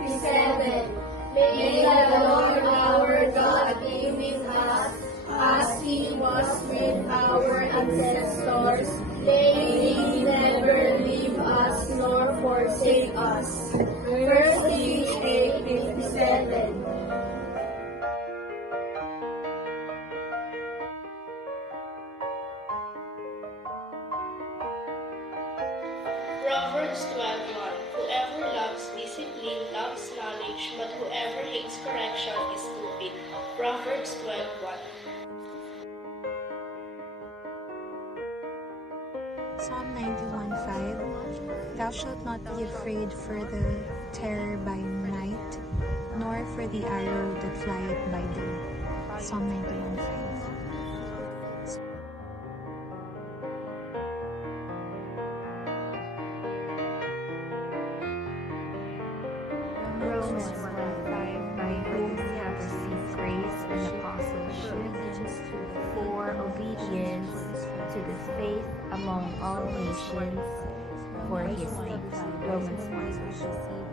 57. May the Lord our God be with us, as He was with our ancestors. May He never leave us nor forsake us. 1 Kings 8:57. Proverbs 12:1. Whoever loves discipline loves knowledge, but whoever hates correction is stupid. Proverbs 12:1. Psalm 91:5. Thou shalt not be afraid for the terror by night, nor for the arrow that flieth by day. Psalm 91:5. Romans 1:5, by whom we have received grace and apostleship for obedience to the faith among all nations for his sake. Romans 1:5.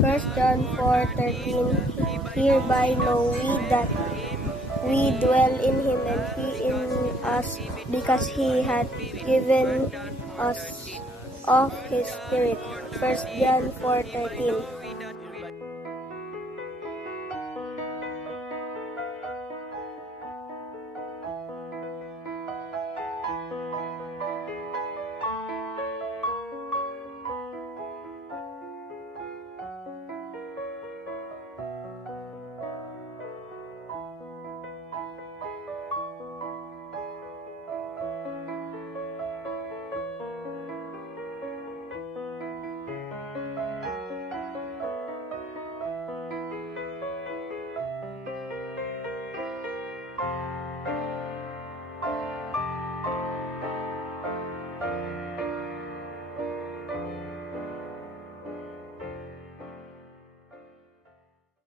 First John 4:13. Hereby know we that we dwell in him and he in us, because he hath given us of his Spirit. 1 John 4:13.